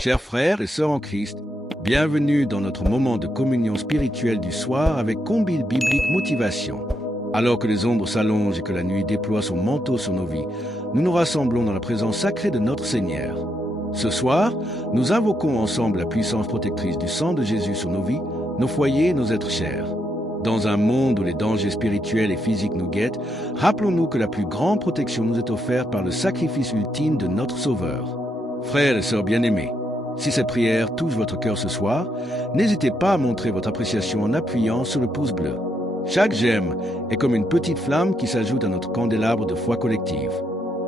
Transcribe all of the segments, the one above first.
Chers frères et sœurs en Christ, bienvenue dans notre moment de communion spirituelle du soir avec Combil Biblique Motivation. Alors que les ombres s'allongent et que la nuit déploie son manteau sur nos vies, nous nous rassemblons dans la présence sacrée de notre Seigneur. Ce soir, nous invoquons ensemble la puissance protectrice du sang de Jésus sur nos vies, nos foyers et nos êtres chers. Dans un monde où les dangers spirituels et physiques nous guettent, rappelons-nous que la plus grande protection nous est offerte par le sacrifice ultime de notre Sauveur. Frères et sœurs bien-aimés, si cette prière touche votre cœur ce soir, n'hésitez pas à montrer votre appréciation en appuyant sur le pouce bleu. Chaque j'aime est comme une petite flamme qui s'ajoute à notre candélabre de foi collective.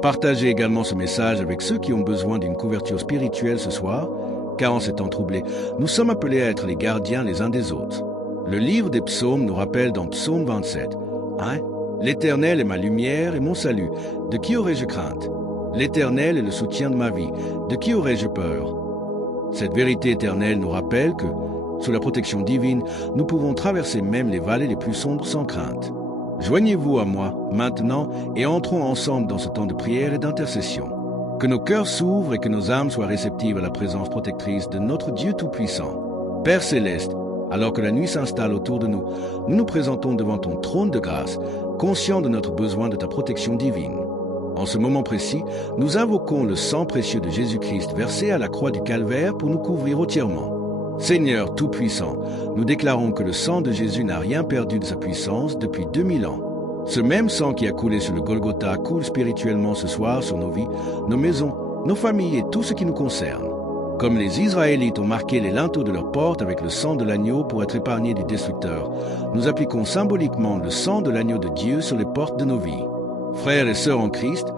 Partagez également ce message avec ceux qui ont besoin d'une couverture spirituelle ce soir, car en ces temps troublés, nous sommes appelés à être les gardiens les uns des autres. Le livre des psaumes nous rappelle dans Psaume 27, « L'Éternel est ma lumière et mon salut, de qui aurais-je crainte? L'Éternel est le soutien de ma vie, de qui aurais-je peur ?» Cette vérité éternelle nous rappelle que, sous la protection divine, nous pouvons traverser même les vallées les plus sombres sans crainte. Joignez-vous à moi maintenant et entrons ensemble dans ce temps de prière et d'intercession. Que nos cœurs s'ouvrent et que nos âmes soient réceptives à la présence protectrice de notre Dieu Tout-Puissant. Père Céleste, alors que la nuit s'installe autour de nous, nous nous présentons devant ton trône de grâce, conscients de notre besoin de ta protection divine. En ce moment précis, nous invoquons le sang précieux de Jésus-Christ versé à la croix du Calvaire pour nous couvrir entièrement. Seigneur Tout-Puissant, nous déclarons que le sang de Jésus n'a rien perdu de sa puissance depuis 2000 ans. Ce même sang qui a coulé sur le Golgotha coule spirituellement ce soir sur nos vies, nos maisons, nos familles et tout ce qui nous concerne. Comme les Israélites ont marqué les linteaux de leurs portes avec le sang de l'agneau pour être épargnés du destructeur, nous appliquons symboliquement le sang de l'agneau de Dieu sur les portes de nos vies. Frères et sœurs en Christ,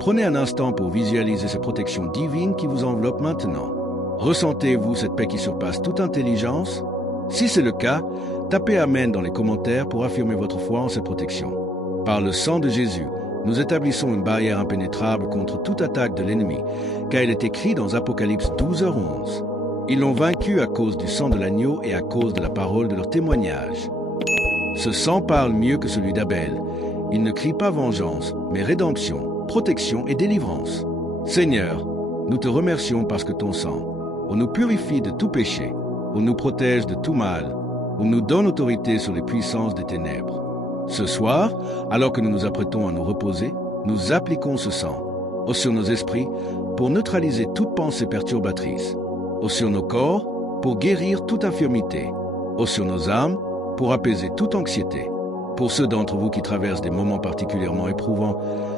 prenez un instant pour visualiser ces protections divines qui vous enveloppent maintenant. Ressentez-vous cette paix qui surpasse toute intelligence? Si c'est le cas, tapez Amen dans les commentaires pour affirmer votre foi en cette protection. Par le sang de Jésus, nous établissons une barrière impénétrable contre toute attaque de l'ennemi, car il est écrit dans Apocalypse 12h11. Ils l'ont vaincu à cause du sang de l'agneau et à cause de la parole de leur témoignage. Ce sang parle mieux que celui d'Abel. Il ne crie pas vengeance, mais rédemption, protection et délivrance. Seigneur, nous te remercions parce que ton sang, on nous purifie de tout péché, on nous protège de tout mal, on nous donne autorité sur les puissances des ténèbres. Ce soir, alors que nous nous apprêtons à nous reposer, nous appliquons ce sang, sur nos esprits, pour neutraliser toute pensée perturbatrice, sur nos corps, pour guérir toute infirmité, sur nos âmes, pour apaiser toute anxiété. Pour ceux d'entre vous qui traversent des moments particulièrement éprouvants,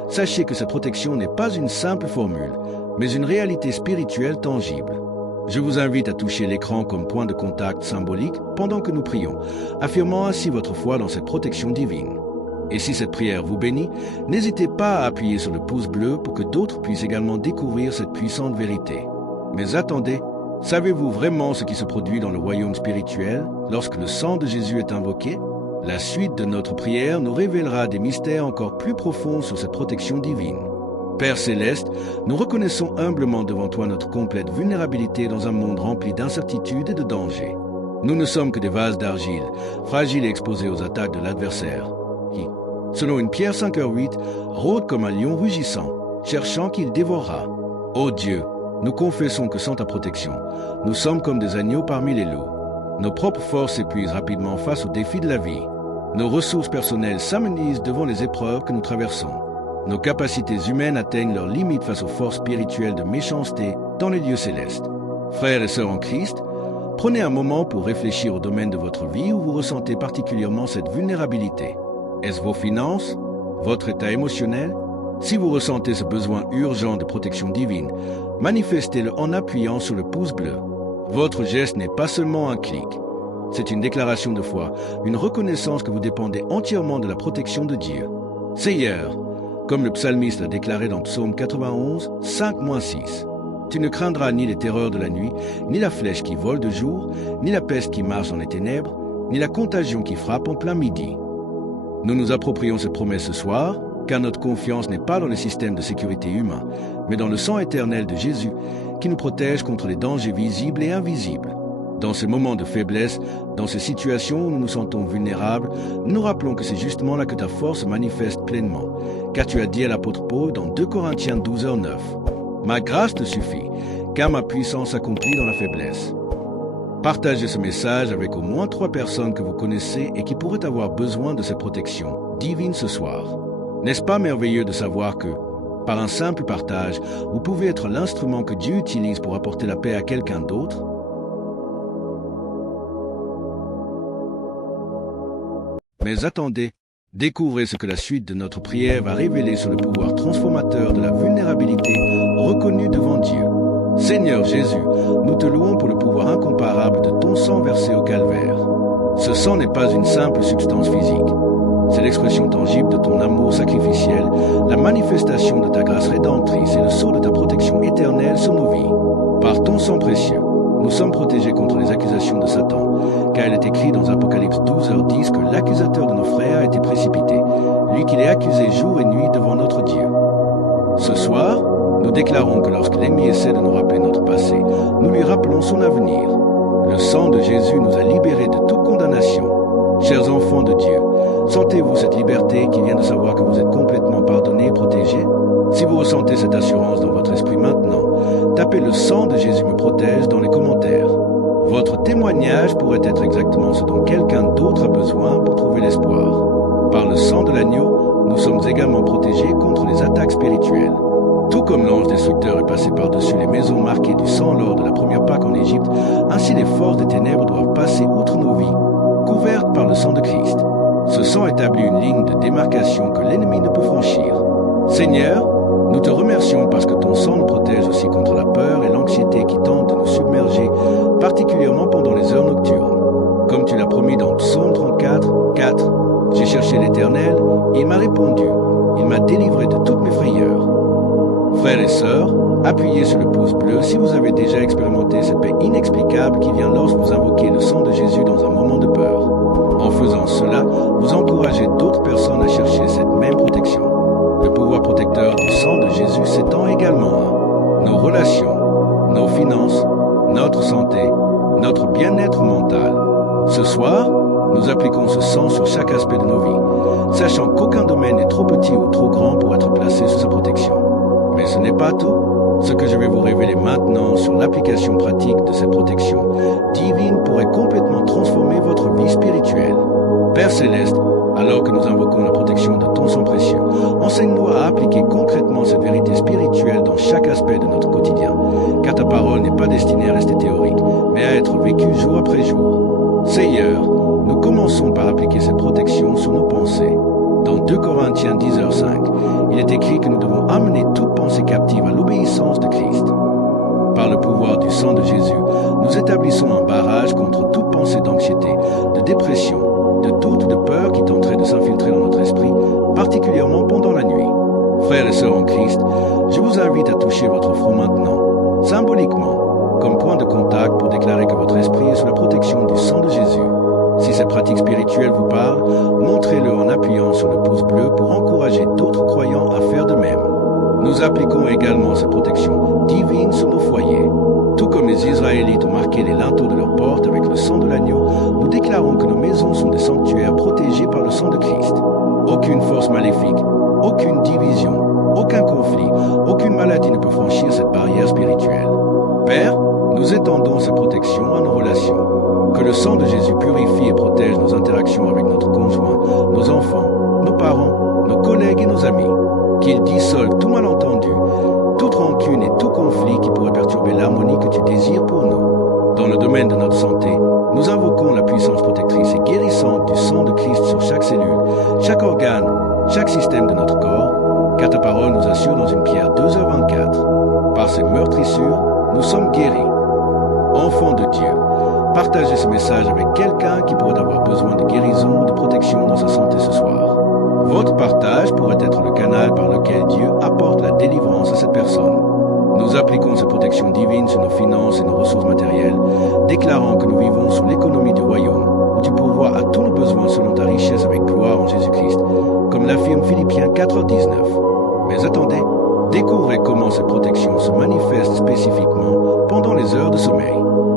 sachez que cette protection n'est pas une simple formule, mais une réalité spirituelle tangible. Je vous invite à toucher l'écran comme point de contact symbolique pendant que nous prions, affirmant ainsi votre foi dans cette protection divine. Et si cette prière vous bénit, n'hésitez pas à appuyer sur le pouce bleu pour que d'autres puissent également découvrir cette puissante vérité. Mais attendez, savez-vous vraiment ce qui se produit dans le royaume spirituel lorsque le sang de Jésus est invoqué? La suite de notre prière nous révélera des mystères encore plus profonds sur cette protection divine. Père Céleste, nous reconnaissons humblement devant toi notre complète vulnérabilité dans un monde rempli d'incertitudes et de dangers. Nous ne sommes que des vases d'argile, fragiles et exposés aux attaques de l'adversaire, qui, selon une Pierre 5h8, rôde comme un lion rugissant, cherchant qu'il dévorera. Ô Dieu, nous confessons que sans ta protection, nous sommes comme des agneaux parmi les loups. Nos propres forces s'épuisent rapidement face aux défis de la vie. Nos ressources personnelles s'amenuisent devant les épreuves que nous traversons. Nos capacités humaines atteignent leurs limites face aux forces spirituelles de méchanceté dans les lieux célestes. Frères et sœurs en Christ, prenez un moment pour réfléchir au domaine de votre vie où vous ressentez particulièrement cette vulnérabilité. Est-ce vos finances? Votre état émotionnel? Si vous ressentez ce besoin urgent de protection divine, manifestez-le en appuyant sur le pouce bleu. Votre geste n'est pas seulement un clic. C'est une déclaration de foi, une reconnaissance que vous dépendez entièrement de la protection de Dieu. Seigneur, comme le psalmiste l'a déclaré dans Psaume 91, 5-6. Tu ne craindras ni les terreurs de la nuit, ni la flèche qui vole de jour, ni la peste qui marche dans les ténèbres, ni la contagion qui frappe en plein midi. Nous nous approprions cette promesse ce soir, car notre confiance n'est pas dans les systèmes de sécurité humains, mais dans le sang éternel de Jésus, qui nous protège contre les dangers visibles et invisibles. Dans ces moments de faiblesse, dans ces situations où nous nous sentons vulnérables, nous rappelons que c'est justement là que ta force se manifeste pleinement, car tu as dit à l'apôtre Paul dans 2 Corinthiens 12h9, « Ma grâce te suffit, car ma puissance s'accomplit dans la faiblesse. Partagez ce message avec au moins 3 personnes que vous connaissez et qui pourraient avoir besoin de cette protection divine ce soir. N'est-ce pas merveilleux de savoir que, par un simple partage, vous pouvez être l'instrument que Dieu utilise pour apporter la paix à quelqu'un d'autre? Mais attendez, découvrez ce que la suite de notre prière va révéler sur le pouvoir transformateur de la vulnérabilité reconnue devant Dieu. Seigneur Jésus, nous te louons pour le pouvoir incomparable de ton sang versé au calvaire. Ce sang n'est pas une simple substance physique. C'est l'expression tangible de ton amour sacrificiel, la manifestation de ta grâce rédemptrice et le sceau de ta protection éternelle sur nos vies. Par ton sang précieux, nous sommes protégés contre les accusations de Satan, car il est écrit dans Apocalypse 12h10 que l'accusateur de nos frères a été précipité, lui qui les accusait jour et nuit devant notre Dieu. Ce soir, nous déclarons que lorsque l'ennemi essaie de nous rappeler notre passé, nous lui rappelons son avenir. Le sang de Jésus nous a libérés de toute condamnation. Chers enfants de Dieu, sentez-vous cette liberté qui vient de savoir que vous êtes complètement pardonnés et protégés? Si vous ressentez cette assurance dans votre esprit maintenant, tapez le sang de Jésus me protège dans les commentaires. Votre témoignage pourrait être exactement ce dont quelqu'un d'autre a besoin pour trouver l'espoir. Par le sang de l'agneau, nous sommes également protégés contre les attaques spirituelles. Tout comme l'ange destructeur est passé par-dessus les maisons marquées du sang lors de la première Pâque en Égypte, ainsi les forces des ténèbres doivent passer outre nos vies, couvertes par le sang de Christ. Ce sang établit une ligne de démarcation que l'ennemi ne peut franchir. Seigneur, nous te remercions parce que ton sang nous protège aussi contre la peur et l'anxiété qui tentent de nous submerger, particulièrement pendant les heures nocturnes. Comme tu l'as promis dans Psaume 34, 4, « J'ai cherché l'Éternel, et il m'a répondu, il m'a délivré de toutes mes frayeurs. » Frères et sœurs, appuyez sur le pouce bleu si vous avez déjà expérimenté cette paix inexplicable qui vient lorsque vous invoquez le sang de Jésus dans un moment de peur. En faisant cela, vous encouragez d'autres personnes à chercher cette même protection. Le pouvoir protecteur du sang de Jésus s'étend également à nos relations, nos finances, notre santé, notre bien-être mental. Ce soir, nous appliquons ce sang sur chaque aspect de nos vies, sachant qu'aucun domaine n'est trop petit ou trop grand pour être placé sous sa protection. Mais ce n'est pas tout. Ce que je vais vous révéler maintenant sur l'application pratique de cette protection divine pourrait complètement transformer votre vie spirituelle. Père Céleste, alors que nous invoquons la protection de ton sang précieux, enseigne-nous à appliquer concrètement cette vérité spirituelle dans chaque aspect de notre quotidien, car ta parole n'est pas destinée à rester théorique, mais à être vécue jour après jour. Seigneur, nous commençons par appliquer cette protection sur nos pensées. Dans 2 Corinthiens 10h5, il est écrit que nous devons amener toute pensée captive à l'obéissance de Christ. Par le pouvoir du sang de Jésus, nous établissons un barrage contre toute pensée d'anxiété, de dépression, de doute ou de peur qui tenterait de s'infiltrer dans notre esprit, particulièrement pendant la nuit. Frères et sœurs en Christ, je vous invite à toucher votre front maintenant, symboliquement, comme point de contact pour déclarer que votre esprit est sous la protection du sang de Jésus. Si cette pratique spirituelle vous parle, montrez-le en appuyant sur le pouce bleu pour encourager d'autres croyants à faire de même. Nous appliquons également cette protection divine sur nos foyers. Tout comme les Israélites ont marqué les linteaux de leurs portes avec le sang de l'agneau, nous déclarons que nos maisons sont des sanctuaires protégés par le sang de Christ. Aucune force maléfique, aucune division, aucun conflit, aucune maladie ne peut franchir cette barrière spirituelle. Père, nous étendons cette protection à nos relations. Que le sang de Jésus purifie et protège nos interactions avec notre conjoint, nos enfants, nos parents, nos collègues et nos amis. Qu'il dissole tout malentendu, toute rancune et tout conflit qui pourrait perturber l'harmonie que tu désires pour nous. Dans le domaine de notre santé, nous invoquons la puissance protectrice et guérissante du sang de Christ sur chaque cellule, chaque organe, chaque système de notre corps, car ta parole nous assure dans une Pierre 2h24. Par ces meurtrissures, nous sommes guéris. Enfants de Dieu, partagez ce message avec quelqu'un qui pourrait avoir besoin de guérison ou de protection dans sa santé ce soir. Votre partage pourrait être le canal par lequel Dieu apporte la délivrance à cette personne. Nous appliquons cette protection divine sur nos finances et nos ressources matérielles, déclarant que nous vivons sous l'économie du royaume, où tu pourvois à tous nos besoins selon ta richesse avec gloire en Jésus-Christ, comme l'affirme Philippiens 4:19. Mais attendez, découvrez comment cette protection se manifeste spécifiquement pendant les heures de sommeil.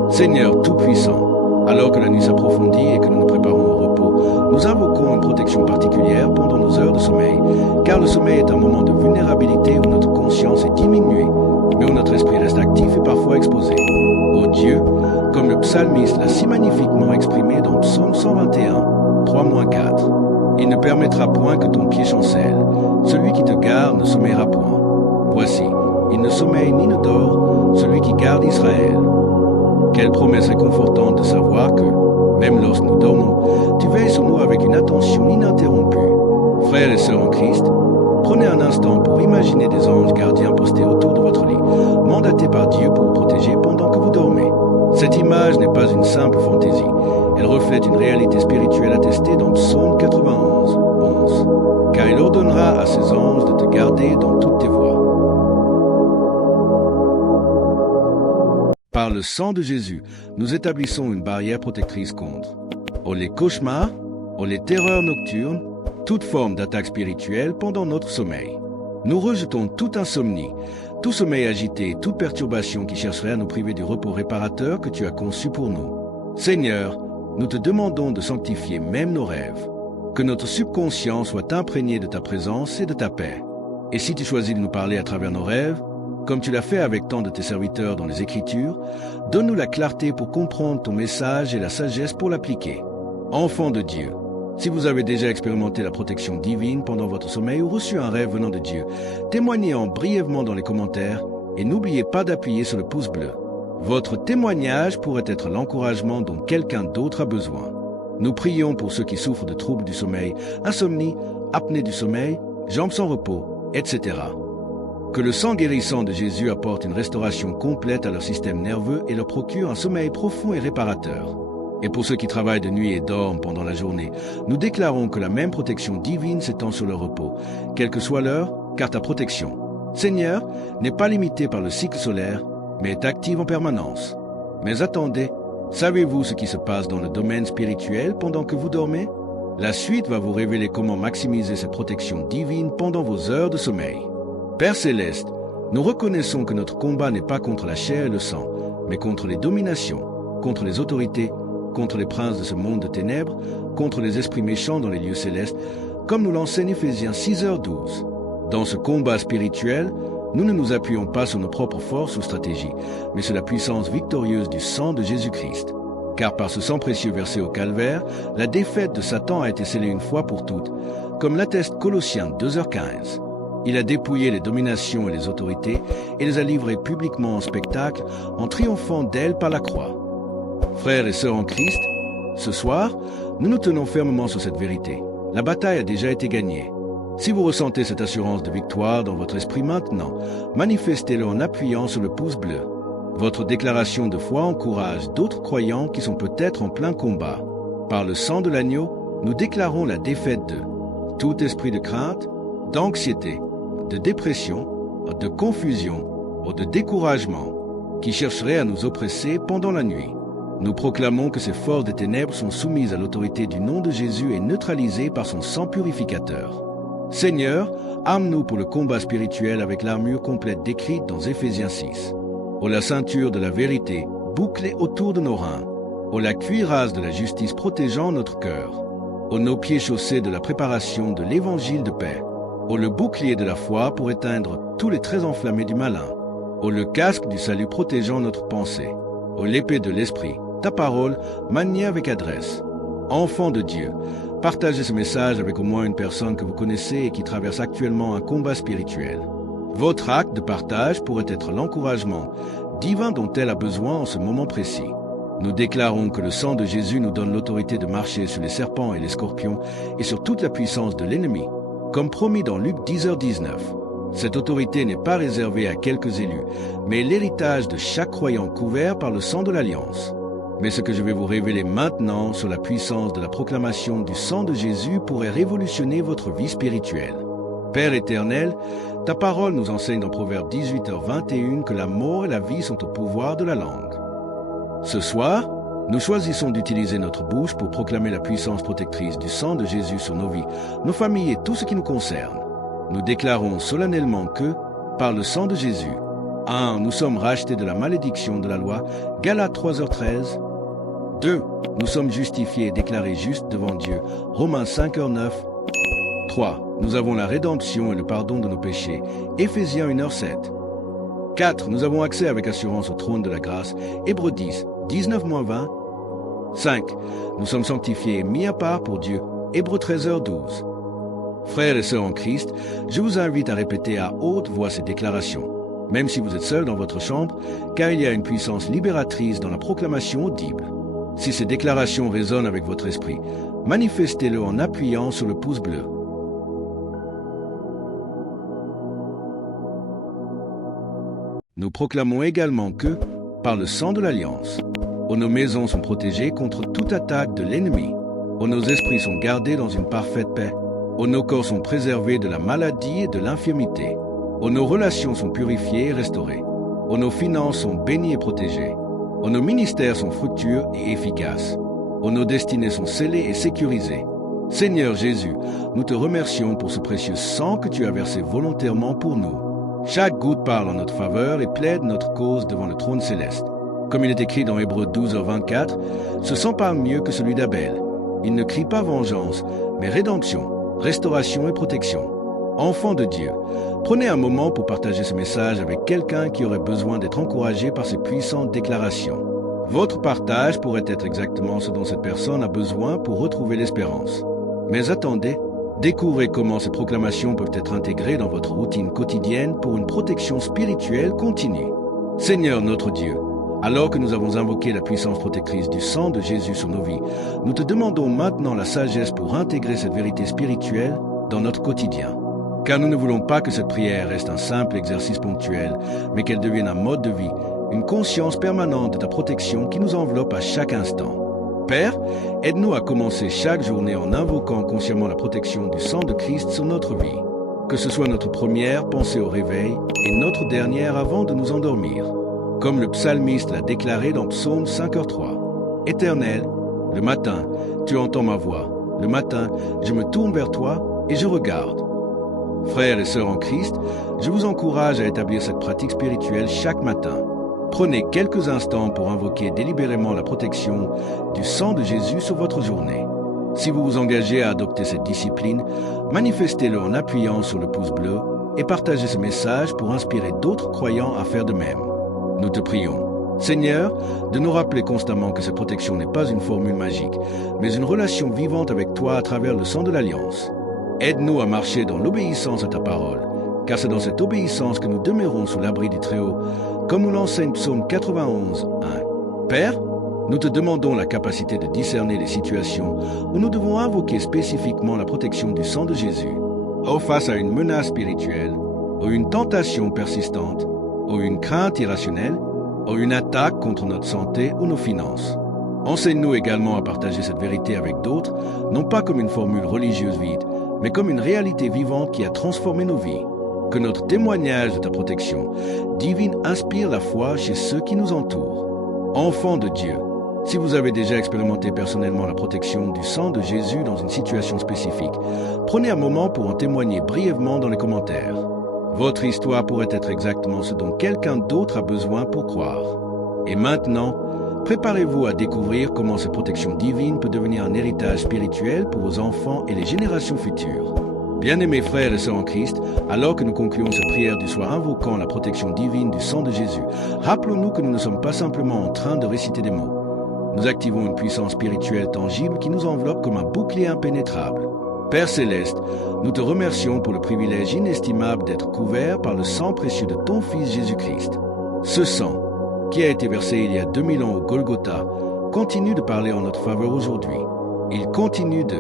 Seigneur Tout-Puissant, alors que la nuit s'approfondit et que nous nous préparons au repos, nous invoquons une protection particulière pendant nos heures de sommeil, car le sommeil est un moment de vulnérabilité où notre conscience est diminuée, mais où notre esprit reste actif et parfois exposé. Ô Dieu, comme le psalmiste l'a si magnifiquement exprimé dans Psaume 121, 3-4, il ne permettra point que ton pied chancelle. Celui qui te garde ne sommeillera point. Voici, il ne sommeille ni ne dort, celui qui garde Israël. Quelle promesse réconfortante de savoir que, même lorsque nous dormons, tu veilles sur nous avec une attention ininterrompue. Frères et sœurs en Christ, prenez un instant pour imaginer des anges gardiens postés autour de votre lit, mandatés par Dieu pour vous protéger pendant que vous dormez. Cette image n'est pas une simple fantaisie. Elle reflète une réalité spirituelle attestée dans Psaume 91, 11. Car il ordonnera à ses anges de te garder dans toutes tes voies. Par le sang de Jésus, nous établissons une barrière protectrice contre les cauchemars, les terreurs nocturnes, toute forme d'attaque spirituelle pendant notre sommeil. Nous rejetons toute insomnie, tout sommeil agité, toute perturbation qui chercherait à nous priver du repos réparateur que tu as conçu pour nous. Seigneur, nous te demandons de sanctifier même nos rêves, que notre subconscient soit imprégné de ta présence et de ta paix. Et si tu choisis de nous parler à travers nos rêves, comme tu l'as fait avec tant de tes serviteurs dans les Écritures, donne-nous la clarté pour comprendre ton message et la sagesse pour l'appliquer. Enfants de Dieu, si vous avez déjà expérimenté la protection divine pendant votre sommeil ou reçu un rêve venant de Dieu, témoignez-en brièvement dans les commentaires et n'oubliez pas d'appuyer sur le pouce bleu. Votre témoignage pourrait être l'encouragement dont quelqu'un d'autre a besoin. Nous prions pour ceux qui souffrent de troubles du sommeil, insomnie, apnée du sommeil, jambes sans repos, etc. Que le sang guérissant de Jésus apporte une restauration complète à leur système nerveux et leur procure un sommeil profond et réparateur. Et pour ceux qui travaillent de nuit et dorment pendant la journée, nous déclarons que la même protection divine s'étend sur leur repos, quelle que soit l'heure, car ta protection, Seigneur, n'est pas limitée par le cycle solaire, mais est active en permanence. Mais attendez, savez-vous ce qui se passe dans le domaine spirituel pendant que vous dormez? La suite va vous révéler comment maximiser cette protection divine pendant vos heures de sommeil. Père Céleste, nous reconnaissons que notre combat n'est pas contre la chair et le sang, mais contre les dominations, contre les autorités, contre les princes de ce monde de ténèbres, contre les esprits méchants dans les lieux célestes, comme nous l'enseigne Éphésiens 6h12. Dans ce combat spirituel, nous ne nous appuyons pas sur nos propres forces ou stratégies, mais sur la puissance victorieuse du sang de Jésus-Christ. Car par ce sang précieux versé au calvaire, la défaite de Satan a été scellée une fois pour toutes, comme l'atteste Colossiens 2h15. Il a dépouillé les dominations et les autorités et les a livrées publiquement en spectacle en triomphant d'elles par la croix. Frères et sœurs en Christ, ce soir, nous nous tenons fermement sur cette vérité. La bataille a déjà été gagnée. Si vous ressentez cette assurance de victoire dans votre esprit maintenant, manifestez-le en appuyant sur le pouce bleu. Votre déclaration de foi encourage d'autres croyants qui sont peut-être en plein combat. Par le sang de l'agneau, nous déclarons la défaite de tout esprit de crainte, d'anxiété, de dépression, de confusion ou de découragement qui chercherait à nous oppresser pendant la nuit. Nous proclamons que ces forces des ténèbres sont soumises à l'autorité du nom de Jésus et neutralisées par son sang purificateur. Seigneur, arme-nous pour le combat spirituel avec l'armure complète décrite dans Éphésiens 6. Ô la ceinture de la vérité, bouclée autour de nos reins. Ô la cuirasse de la justice protégeant notre cœur. Ô nos pieds chaussés de la préparation de l'évangile de paix. Ô le bouclier de la foi pour éteindre tous les traits enflammés du malin. Ô le casque du salut protégeant notre pensée. Ô l'épée de l'esprit, ta parole, maniée avec adresse. Enfants de Dieu, partagez ce message avec au moins une personne que vous connaissez et qui traverse actuellement un combat spirituel. Votre acte de partage pourrait être l'encouragement divin dont elle a besoin en ce moment précis. Nous déclarons que le sang de Jésus nous donne l'autorité de marcher sur les serpents et les scorpions et sur toute la puissance de l'ennemi, comme promis dans Luc 10h19. Cette autorité n'est pas réservée à quelques élus, mais l'héritage de chaque croyant couvert par le sang de l'Alliance. Mais ce que je vais vous révéler maintenant sur la puissance de la proclamation du sang de Jésus pourrait révolutionner votre vie spirituelle. Père éternel, ta parole nous enseigne dans Proverbe 18h21 que la mort et la vie sont au pouvoir de la langue. Ce soir, nous choisissons d'utiliser notre bouche pour proclamer la puissance protectrice du sang de Jésus sur nos vies, nos familles et tout ce qui nous concerne. Nous déclarons solennellement que, par le sang de Jésus, 1. Nous sommes rachetés de la malédiction de la loi, Galates 3h13. 2. Nous sommes justifiés et déclarés justes devant Dieu, Romains 5h9. 3. Nous avons la rédemption et le pardon de nos péchés, Éphésiens 1h7. 4. Nous avons accès avec assurance au trône de la grâce. Hébreux 10, 19-20. 5. Nous sommes sanctifiés et mis à part pour Dieu. Hébreux 13h12. Frères et sœurs en Christ, je vous invite à répéter à haute voix ces déclarations, même si vous êtes seul dans votre chambre, car il y a une puissance libératrice dans la proclamation audible. Si ces déclarations résonnent avec votre esprit, manifestez-le en appuyant sur le pouce bleu. Nous proclamons également que, par le sang de l'Alliance, nos maisons sont protégées contre toute attaque de l'ennemi, nos esprits sont gardés dans une parfaite paix, nos corps sont préservés de la maladie et de l'infirmité, nos relations sont purifiées et restaurées, nos finances sont bénies et protégées, nos ministères sont fructueux et efficaces, nos destinées sont scellées et sécurisées. Seigneur Jésus, nous te remercions pour ce précieux sang que tu as versé volontairement pour nous. Chaque goutte parle en notre faveur et plaide notre cause devant le trône céleste. Comme il est écrit dans Hébreux 12h24, ce sang parle mieux que celui d'Abel. Il ne crie pas vengeance, mais rédemption, restauration et protection. Enfants de Dieu, prenez un moment pour partager ce message avec quelqu'un qui aurait besoin d'être encouragé par ces puissantes déclarations. Votre partage pourrait être exactement ce dont cette personne a besoin pour retrouver l'espérance. Mais attendez, découvrez comment ces proclamations peuvent être intégrées dans votre routine quotidienne pour une protection spirituelle continue. Seigneur notre Dieu, alors que nous avons invoqué la puissance protectrice du sang de Jésus sur nos vies, nous te demandons maintenant la sagesse pour intégrer cette vérité spirituelle dans notre quotidien. Car nous ne voulons pas que cette prière reste un simple exercice ponctuel, mais qu'elle devienne un mode de vie, une conscience permanente de ta protection qui nous enveloppe à chaque instant. Père, aide-nous à commencer chaque journée en invoquant consciemment la protection du sang de Christ sur notre vie. Que ce soit notre première pensée au réveil et notre dernière avant de nous endormir. Comme le psalmiste l'a déclaré dans Psaume 5h3. Éternel, le matin, tu entends ma voix. Le matin, je me tourne vers toi et je regarde. Frères et sœurs en Christ, je vous encourage à établir cette pratique spirituelle chaque matin. Prenez quelques instants pour invoquer délibérément la protection du sang de Jésus sur votre journée. Si vous vous engagez à adopter cette discipline, manifestez-le en appuyant sur le pouce bleu et partagez ce message pour inspirer d'autres croyants à faire de même. Nous te prions, Seigneur, de nous rappeler constamment que cette protection n'est pas une formule magique, mais une relation vivante avec toi à travers le sang de l'Alliance. Aide-nous à marcher dans l'obéissance à ta parole, car c'est dans cette obéissance que nous demeurons sous l'abri du Très-Haut, comme nous l'enseigne Psaume 91, 1. Père, nous te demandons la capacité de discerner les situations où nous devons invoquer spécifiquement la protection du sang de Jésus, ou face à une menace spirituelle, ou une tentation persistante, ou une crainte irrationnelle, ou une attaque contre notre santé ou nos finances. Enseigne-nous également à partager cette vérité avec d'autres, non pas comme une formule religieuse vide, mais comme une réalité vivante qui a transformé nos vies. Que notre témoignage de ta protection divine inspire la foi chez ceux qui nous entourent. Enfants de Dieu, si vous avez déjà expérimenté personnellement la protection du sang de Jésus dans une situation spécifique, prenez un moment pour en témoigner brièvement dans les commentaires. Votre histoire pourrait être exactement ce dont quelqu'un d'autre a besoin pour croire. Et maintenant, préparez-vous à découvrir comment cette protection divine peut devenir un héritage spirituel pour vos enfants et les générations futures. Bien-aimés frères et sœurs en Christ, alors que nous concluons cette prière du soir invoquant la protection divine du sang de Jésus, rappelons-nous que nous ne sommes pas simplement en train de réciter des mots. Nous activons une puissance spirituelle tangible qui nous enveloppe comme un bouclier impénétrable. Père Céleste, nous te remercions pour le privilège inestimable d'être couvert par le sang précieux de ton Fils Jésus-Christ. Ce sang, qui a été versé il y a 2000 ans au Golgotha, continue de parler en notre faveur aujourd'hui. Il continue de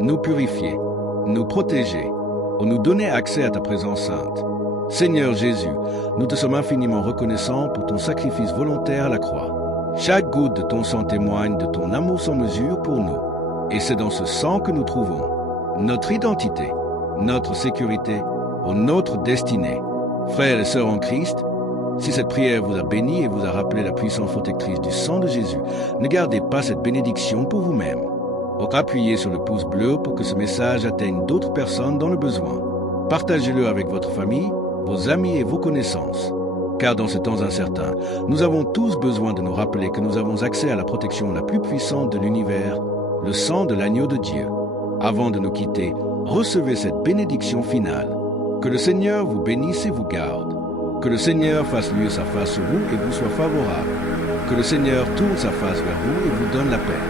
nous purifier, nous protéger, ou nous donner accès à ta présence sainte. Seigneur Jésus, nous te sommes infiniment reconnaissants pour ton sacrifice volontaire à la croix. Chaque goutte de ton sang témoigne de ton amour sans mesure pour nous. Et c'est dans ce sang que nous trouvons notre identité, notre sécurité ou notre destinée. Frères et sœurs en Christ, si cette prière vous a béni et vous a rappelé la puissance protectrice du sang de Jésus, ne gardez pas cette bénédiction pour vous-même. Appuyez sur le pouce bleu pour que ce message atteigne d'autres personnes dans le besoin. Partagez-le avec votre famille, vos amis et vos connaissances. Car dans ces temps incertains, nous avons tous besoin de nous rappeler que nous avons accès à la protection la plus puissante de l'univers, le sang de l'agneau de Dieu. Avant de nous quitter, recevez cette bénédiction finale. Que le Seigneur vous bénisse et vous garde. Que le Seigneur fasse luire sa face sur vous et vous soit favorable. Que le Seigneur tourne sa face vers vous et vous donne la paix.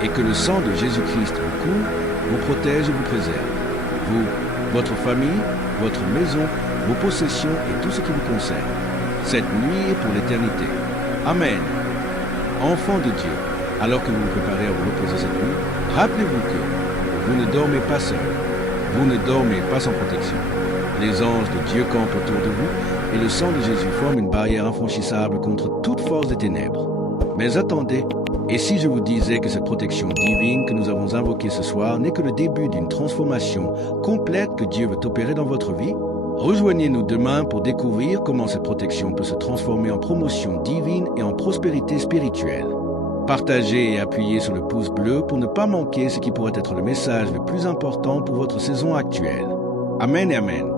Et que le sang de Jésus-Christ vous couvre, vous protège et vous préserve. Vous, votre famille, votre maison, vos possessions et tout ce qui vous concerne. Cette nuit est pour l'éternité. Amen. Enfants de Dieu, alors que vous vous préparez à vous reposer cette nuit, rappelez-vous que vous ne dormez pas seul. Vous ne dormez pas sans protection. Les anges de Dieu campent autour de vous et le sang de Jésus forme une barrière infranchissable contre toute force des ténèbres. Mais attendez, et si je vous disais que cette protection divine que nous avons invoquée ce soir n'est que le début d'une transformation complète que Dieu veut opérer dans votre vie? Rejoignez-nous demain pour découvrir comment cette protection peut se transformer en promotion divine et en prospérité spirituelle. Partagez et appuyez sur le pouce bleu pour ne pas manquer ce qui pourrait être le message le plus important pour votre saison actuelle. Amen et Amen.